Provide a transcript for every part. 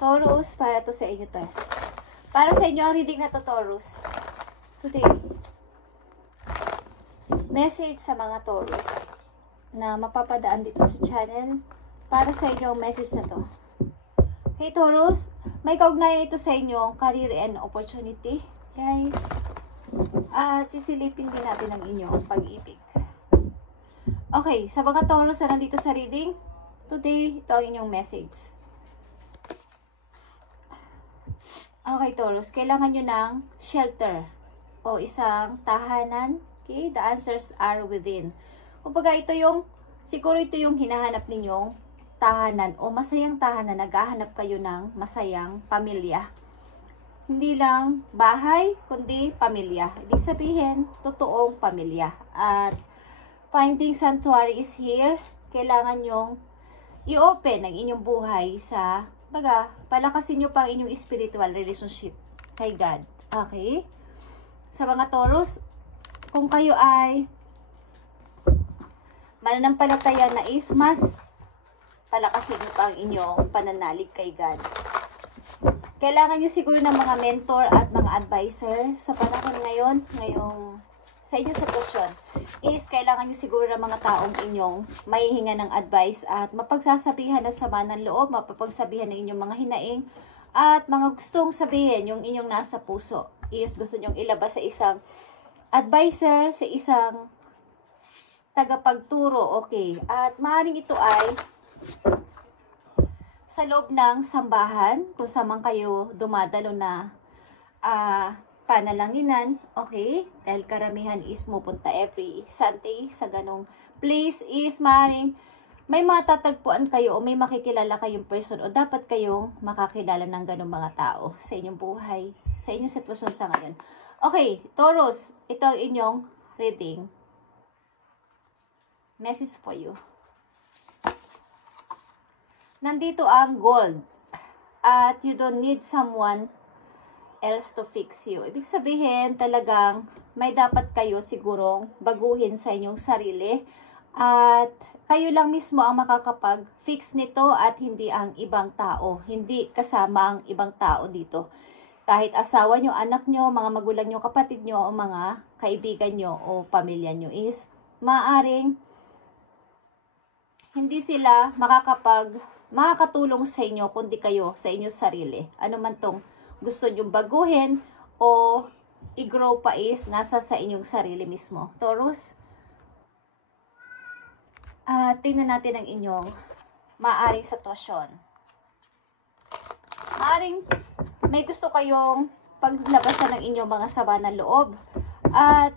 Taurus, para to sa inyo to. Para sa inyo ang reading na to, Taurus. Today, message sa mga Taurus na mapapadaan dito sa channel. Para sa inyo ang message na to. Okay, Taurus, may kaugnayan ito sa inyo ang career and opportunity, guys. At sisilipin din natin ang inyong pag-ibig. Okay, sa mga Taurus na nandito sa reading, today, ito ang inyong message. Okay, Taurus, kailangan nyo ng shelter o isang tahanan. Okay, the answers are within. Kumbaga, siguro ito yung hinahanap ninyong tahanan o masayang tahanan. Naghahanap kayo ng masayang pamilya. Hindi lang bahay, kundi pamilya. Ibig sabihin, totoong pamilya. At finding sanctuary is here. Kailangan nyong i-open ang inyong buhay sa palakasin nyo pang inyong spiritual relationship kay God. Okay? Sa mga Taurus, kung kayo ay mananampalataya na is mas palakasin nyo pa ang inyong pananalig kay God. Kailangan nyo siguro ng mga mentor at mga advisor sa panahon ngayon, sa inyong sitwasyon, is kailangan nyo siguro ng mga taong inyong mahihinga ng advice at mapagsasabihan ng sama ng loob, mapapagsabihan ng inyong mga hinaing, at mga gustong sabihin, yung inyong nasa puso, is gusto nyong ilabas sa isang advisor, sa isang tagapagturo, okay? At maaaring ito ay sa loob ng sambahan, kung saan kayo dumadalo na panalanginan, okay? Dahil karamihan is pupunta every Sunday sa ganong place, is maaaring may matatagpuan kayo o may makikilala kayong person o dapat kayong makakilala ng ganong mga tao sa inyong buhay, sa inyong sitwasyon sa ngayon. Okay, Taurus, ito ang inyong reading. Message for you. Nandito ang gold at you don't need someone else to fix you. Ibig sabihin, talagang may dapat kayo sigurong baguhin sa inyong sarili at kayo lang mismo ang makakapag-fix nito at hindi ang ibang tao. Hindi kasama ang ibang tao dito. Kahit asawa nyo, anak nyo, mga magulang nyo, kapatid nyo, o mga kaibigan nyo o pamilya nyo is maaring hindi sila makakatulong sa inyo kundi kayo sa inyong sarili. Ano man tong gusto nyong baguhin o i-grow pa is nasa sa inyong sarili mismo. Taurus, tingnan natin ang inyong maaaring sitwasyon. Maaaring may gusto kayong paglabasan ng inyong mga sama ng loob at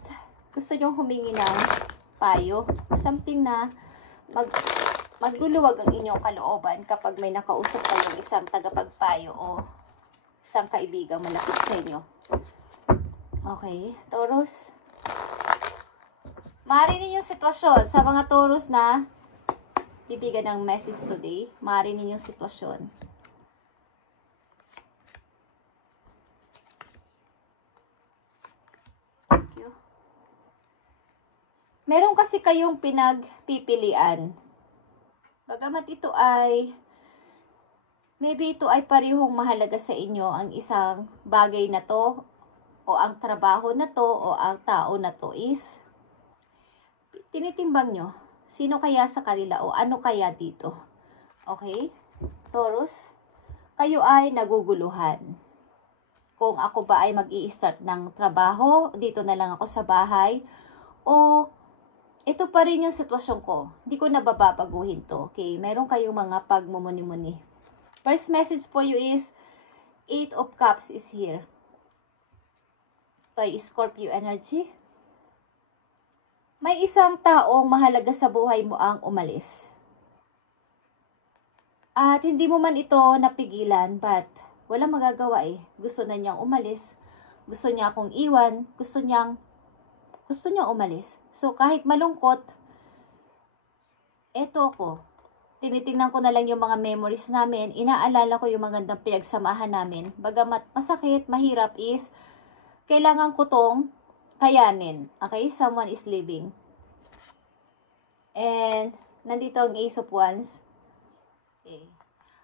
gusto nyong humingi ng payo. Something na magluluwag ang inyong kalooban kapag may nakausap kayong isang tagapagpayo o isang kaibigang malapit sa inyo. Okay, Taurus. Maaari ninyong sitwasyon sa mga Taurus na bibigyan ng message today. Maaari ninyong sitwasyon. Thank you. Meron kasi kayong pinagpipilian. Bagamat ito ay maybe ito ay parehong mahalaga sa inyo ang isang bagay na to o ang trabaho na to o ang tao na to is tinitimbang nyo sino kaya sa kanila o ano kaya dito. Okay? Taurus, kayo ay naguguluhan. Kung ako ba ay mag-i-start ng trabaho, dito na lang ako sa bahay o ito pa rin yung sitwasyon ko. Hindi ko na bababaguhin to. Okay? Meron kayong mga pagmumuni-muni. First message for you is 8 of Cups is here. Ito ay Scorpio energy. May isang taong mahalaga sa buhay mo ang umalis. At hindi mo man ito napigilan, but walang magagawa eh. Gusto na niyang umalis. Gusto niya akong iwan. Gusto niyang umalis. So kahit malungkot, eto ko. Tinitingnan ko na lang yung mga memories namin, inaalala ko yung magandang pinagsamahan namin. Bagamat masakit, mahirap is, kailangan ko tong kayanin. Okay? Someone is leaving. And, nandito ang Ace of Wands. Okay.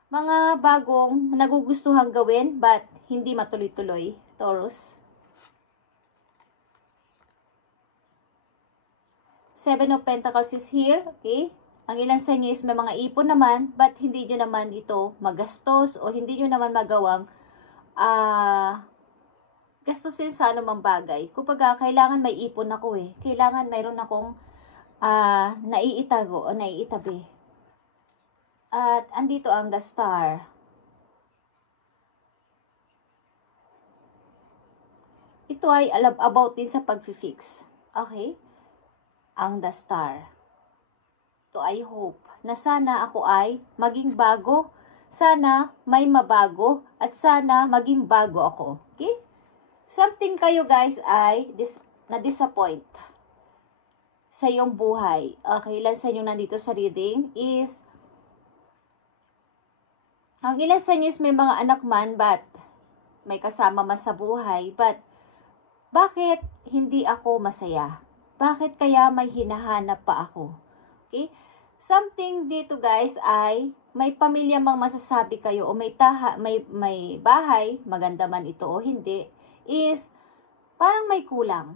mga bagong nagugustuhang gawin but hindi matuloy-tuloy, Taurus. 7 of Pentacles is here, okay? Ang ilan sa inyo is may mga ipon naman, but hindi nyo naman ito magastos o hindi nyo naman magawang gastusin sa anumang bagay. Kumbaga, kailangan may ipon ako eh. Kailangan mayroon akong naiitago o naiitabi. At andito ang the Star. Ito ay about din sa pag-fix. Okay? Ang the Star. Ito ay hope na sana ako ay maging bago, sana may mabago, at sana maging bago ako. Okay? Something kayo guys ay na-disappoint sa iyong buhay. Okay, ilan sa inyo nandito sa reading is, ang ilan sa inyo is may mga anak man, but may kasama man sa buhay, but bakit hindi ako masaya? Bakit kaya may hinahanap pa ako? Okay? Something dito guys ay may pamilya mang masasabi kayo o may bahay, maganda man ito o hindi, is parang may kulang.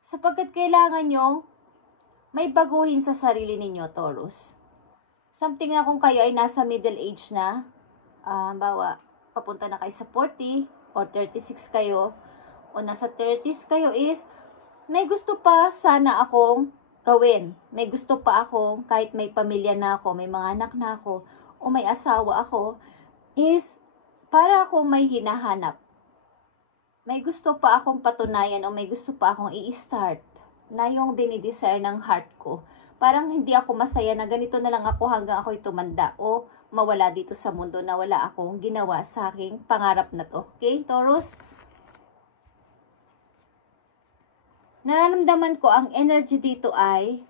Sapagkat kailangan nyo may baguhin sa sarili ninyo, Taurus. Something na kung kayo ay nasa middle age na, bawa, papunta na kayo sa 40 or 36 kayo, o nasa 30s kayo is, may gusto pa sana akong gawin. May gusto pa akong, kahit may pamilya na ako, may mga anak na ako, o may asawa ako, is para akong may hinahanap. May gusto pa akong patunayan o may gusto pa akong i-start na yung dinidesire ng heart ko. Parang hindi ako masaya na ganito na lang ako hanggang ako'y tumanda o mawala dito sa mundo na wala akong ginawa sa aking pangarap na to. Okay, Taurus? Nararamdaman ko ang energy dito ay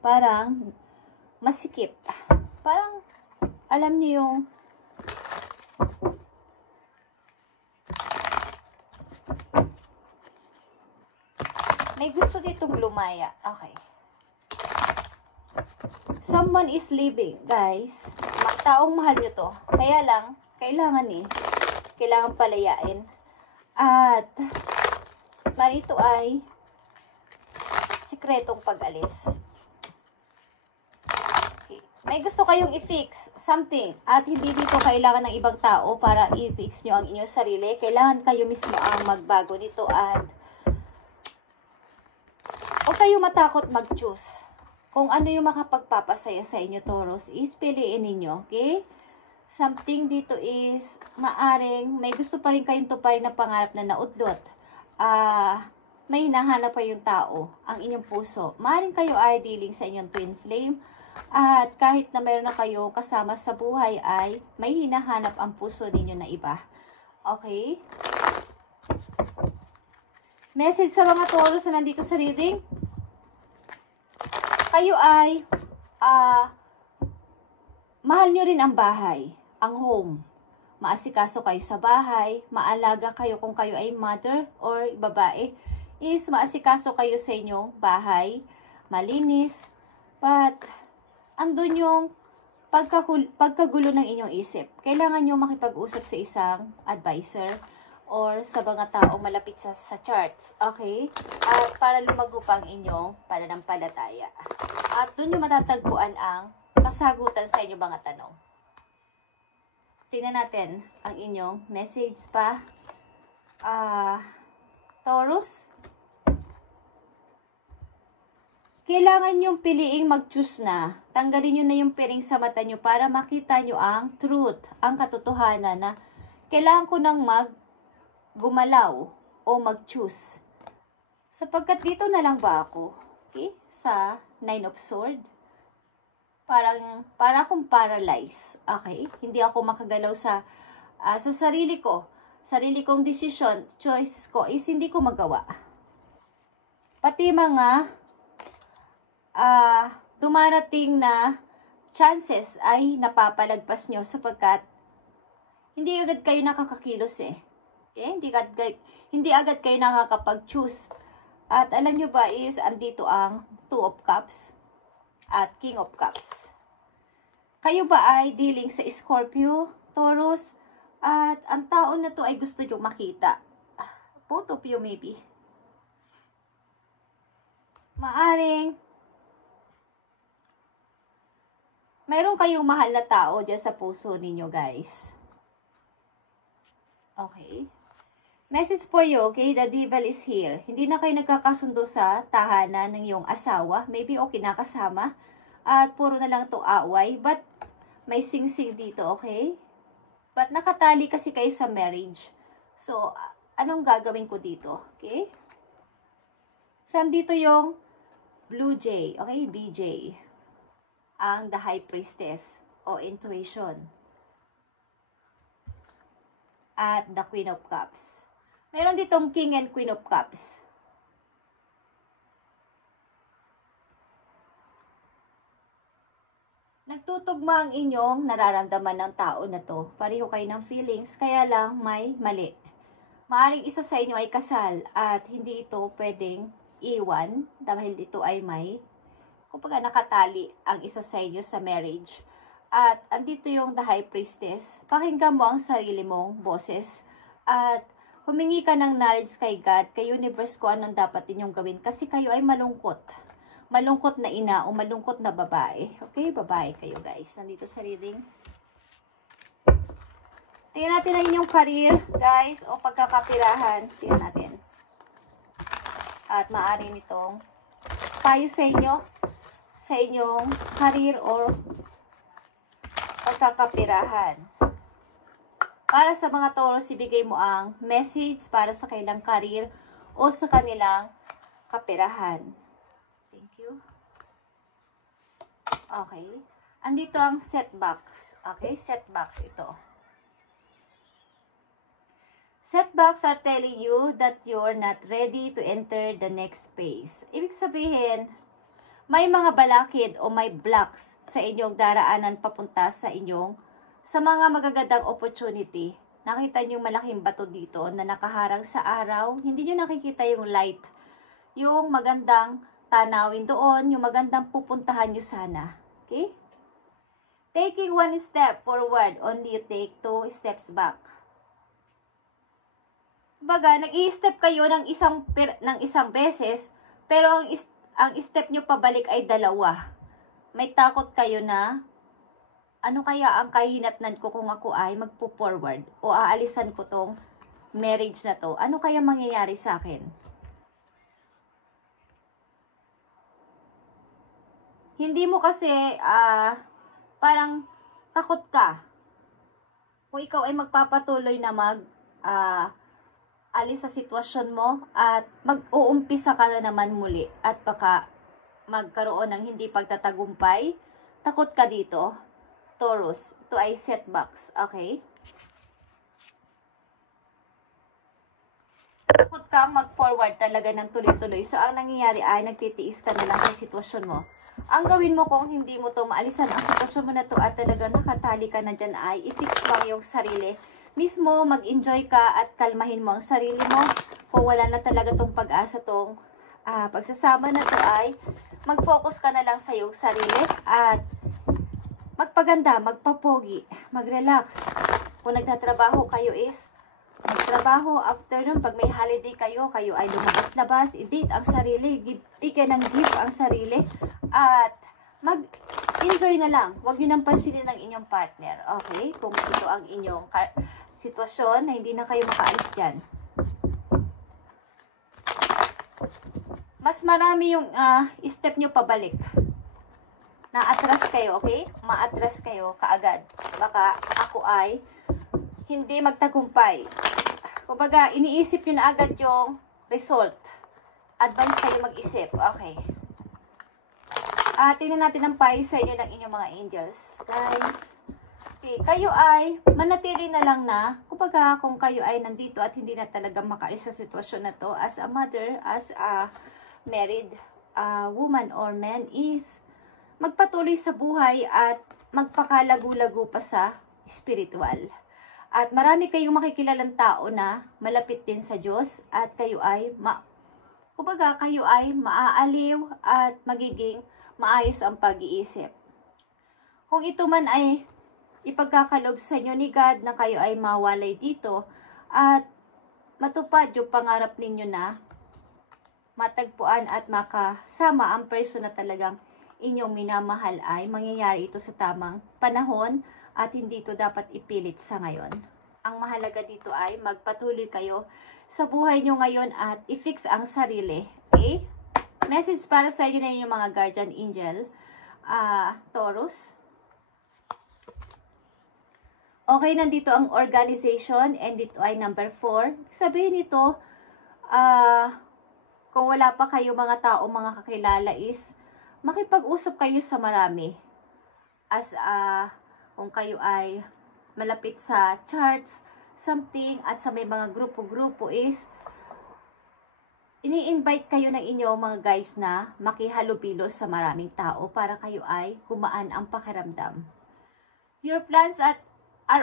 parang masikip. Parang alam niyo yung may gusto ditong lumaya. Okay. Someone is leaving, guys. Taong mahal nyo to. Kaya lang, kailangan palayain. At, ito ay sikretong pag-alis. Okay. May gusto kayong i-fix something at hindi dito kailangan ng ibang tao para i-fix nyo ang inyong sarili. Kailangan kayo mismo ang magbago nito at huwag kayo matakot mag-choose. Kung ano yung makapagpapasaya sa inyo, Taurus, is piliin ninyo, okay? Something dito is, maaring, may gusto pa rin kayong tuparin na pangarap na naudlot. May hinahanap pa yung tao, ang inyong puso. Maaring kayo ay dealing sa inyong twin flame. At kahit na mayroon na kayo kasama sa buhay ay may hinahanap ang puso ninyo na iba. Okay? Message sa mga Taurus na nandito sa reading. Kayo ay mahal nyo rin ang bahay, ang home. Maasikaso kayo sa bahay, maalaga kayo kung kayo ay mother or babae, is maasikaso kayo sa inyong bahay, malinis, but andun yung pagkagulo ng inyong isip. Kailangan nyo makipag-usap sa isang advisor or sa mga taong malapit sa charts, okay? At para lumago pa ang inyong pananampalataya. At doon nyo matatagpuan ang kasagutan sa inyong mga tanong. Tingnan natin ang inyong message pa. Taurus, kailangan nyong piliing mag-choose na. Tanggalin nyo na yung piring sa mata nyo para makita nyo ang truth, ang katotohanan na kailangan ko nang gumalaw o mag-choose. Sapagkat dito na lang ba ako? Okay? Sa 9 of Swords. Para akong paralyzed. Okay? Hindi ako makagalaw sa sarili ko. Sarili kong decision, choices ko is hindi ko magawa. Pati mga dumarating na chances ay napapalagpas nyo sapagkat hindi agad kayo nakakakilos eh. Okay? Hindi agad kayo nakakapag-choose. At alam nyo ba is, andito ang 2 of Cups at King of Cups. Kayo ba ay dealing sa Scorpio, Taurus, at ang tao na to ay gusto nyo makita? Both of you maybe. Maaring mayroon kayong mahal na tao dyan sa puso ninyo, guys. Okay. Message for you, okay? The devil is here. Hindi na kayo nagkakasundo sa tahanan ng iyong asawa. Maybe okay nakasama. At puro na lang to away. But may sing-sing dito, okay? But nakatali kasi kayo sa marriage. So, anong gagawin ko dito? Okay? So, andito yung Blue Jay, okay? BJ. Ang the High Priestess o Intuition. At the Queen of Cups. Meron ditong King and Queen of Cups. Nagtutugma ang inyong nararamdaman ng tao na to. Pareho kayo ng feelings, kaya lang may mali. Maaring isa sa inyo ay kasal at hindi ito pwedeng iwan dahil ito ay may, kumbaga nakatali ang isa sa inyo sa marriage. At andito yung the High Priestess. Pakinggan mo ang sarili mong boses at humingi ka ng knowledge kay God, kay universe, kung anong dapat inyong gawin. Kasi kayo ay malungkot. Malungkot na ina o malungkot na babae. Okay, babae kayo, guys. Nandito sa reading. Tingnan natin ang inyong career, guys, o pagkakapirahan. Tingnan natin. At maaari nitong payo sa inyo, sa inyong career or pagkakapirahan. Para sa mga Taurus, ibigay mo ang message para sa kanilang career o sa kanilang kapirahan. Thank you. Okay. Andito ang setbacks. Okay, setbacks ito. Setbacks are telling you that you're not ready to enter the next phase. Ibig sabihin, may mga balakid o may blocks sa inyong daraanan papunta sa mga magagandang opportunity. Nakita niyo yung malaking bato dito na nakaharang sa araw. Hindi niyo nakikita yung light. Yung magandang tanawin doon, yung magandang pupuntahan niyo sana. Okay? Taking one step forward, only you take 2 steps back. Baga, nag-i-step kayo ng isang beses, pero ang step nyo pabalik ay 2. May takot kayo na, ano kaya ang kahinatnan ko kung ako ay magpo-forward o aalisan ko tong marriage na to? Ano kaya mangyayari sa akin? Hindi mo kasi, parang takot ka. Kung ikaw ay magpapatuloy na alis sa sitwasyon mo at mag-uumpisa ka na naman muli at baka magkaroon ng hindi pagtatagumpay, takot ka dito, Taurus. Ito ay setbacks, okay? Takot ka mag-forward talaga ng tuloy-tuloy. So, ang nangyayari ay nagtitiis ka na lang sa sitwasyon mo. Ang gawin mo kung hindi mo to maalisan ang sitwasyon mo na to at talaga nakatali ka na dyan ay i-fix mo ang iyong sarili. Mismo, mag-enjoy ka at kalmahin mo ang sarili mo. Kung wala na talaga tong pag-asa tong pagsasama na to ay mag-focus ka na lang sa iyong sarili at magpaganda, magpapogi, mag-relax. Kung nagtatrabaho kayo is magtrabaho. After nun, pag may holiday kayo ay lumabas-labas, i-date ang sarili, bigyan ng gift ang sarili at mag-enjoy na lang. Huwag nyo nang pansinin ng inyong partner. Okay? Kung ito ang inyong sitwasyon na hindi na kayo makaalis dyan. Mas marami yung step nyo pabalik. Na-atras kayo, okay? Ma-atras kayo kaagad. Baka ako ay hindi magtagumpay. Kumbaga, iniisip nyo na agad yung result. Advance kayo mag-isip. Okay. Tingnan natin ang payo sa inyo ng inyong mga angels. Guys, okay, kayo ay manatili na lang na, kumbaga kung kayo ay nandito at hindi na talaga makaalis sa sitwasyon na to, as a mother, as a married woman or man, is magpatuloy sa buhay at magpakalago-lago pa sa spiritual. At marami kayong makikilalang tao na malapit din sa Diyos at kayo ay kumbaga kayo ay maaaliw at magiging maayos ang pag-iisip. Kung ito man ay ipagkakalob sa inyo ni God na kayo ay mawalay dito at matupad yung pangarap ninyo na matagpuan at makasama ang person na talagang inyong minamahal, ay mangyayari ito sa tamang panahon at hindi ito dapat ipilit sa ngayon. Ang mahalaga dito ay magpatuloy kayo sa buhay nyo ngayon at i-fix ang sarili. Okay? Message para sa inyo na yung mga guardian angel, Taurus. Okay, nandito ang organization and dito ay number 4. Sabihin nito, kung wala pa kayo mga tao, mga kakilala, is makipag-usap kayo sa marami. As kung kayo ay malapit sa charts, something, at sa may mga grupo-grupo is ini-invite kayo ng inyong mga guys na makihalubilo sa maraming tao para kayo ay gumaan ang pakiramdam. Your plans are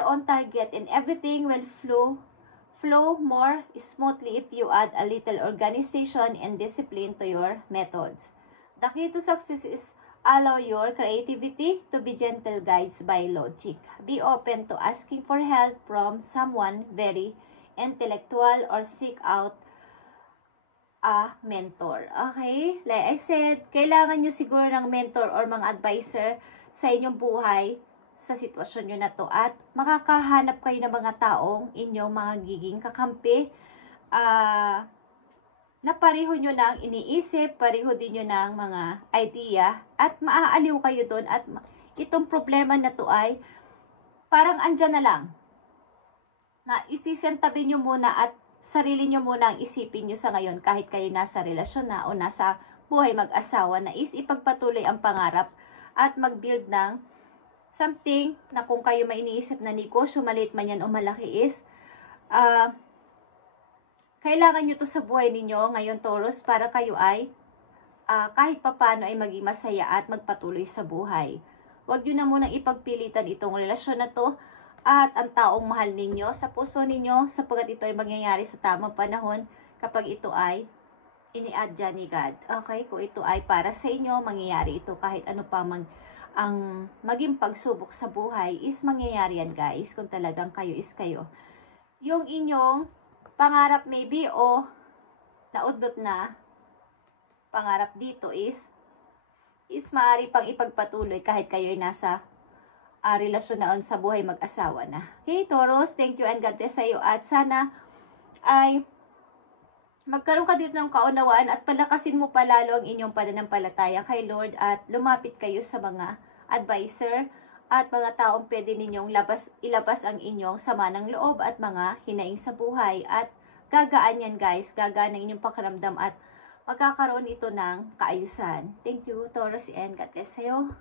on target and everything will flow more smoothly if you add a little organization and discipline to your methods. The key to success is allow your creativity to be gentle guides by logic. Be open to asking for help from someone very intellectual or seek out a mentor. Okay? Like I said, kailangan nyo siguro ng mentor or mga advisor sa inyong buhay sa sitwasyon nyo na to at makakahanap kayo ng mga taong inyong mga giging kakampi na pareho nyo na ang iniisip, pareho din nyo na ang mga idea at maaaliw kayo doon at itong problema na to ay parang andyan na lang na isisentabin nyo muna at sarili nyo muna ang isipin nyo sa ngayon kahit kayo nasa relasyon na o nasa buhay mag-asawa na is ipagpatuloy ang pangarap at mag-build ng something na kung kayo may iniisip na negosyo, maliit man yan o malaki is, kailangan nyo to sa buhay ninyo ngayon, Taurus, para kayo ay kahit papano ay maging masaya at magpatuloy sa buhay. Huwag nyo na munang ipagpilitan itong relasyon na to at ang taong mahal ninyo sa puso ninyo sapagkat ito ay mangyayari sa tamang panahon kapag ito ay iniadya ni God. Okay? Kung ito ay para sa inyo, mangyayari ito kahit ano pa ang maging pagsubok sa buhay is mangyayari yan, guys, kung talagang kayo is kayo. Yung inyong pangarap maybe o naudlot na pangarap dito is maaari pang ipagpatuloy kahit kayo ay nasa relasyon na sa buhay mag-asawa na. Okay, Taurus, thank you and God bless sa iyo at sana ay magkaroon ka dito ng kaunawaan at palakasin mo palalo ang inyong pananampalataya kay Lord at lumapit kayo sa mga advisor at mga taong pwede ninyong ilabas ang inyong sama ng loob at mga hinaing sa buhay at gagaan yan, guys, gagaan ang inyong pakiramdam at magkakaroon ito ng kaayusan. Thank you, Taurus, and God bless sa'yo.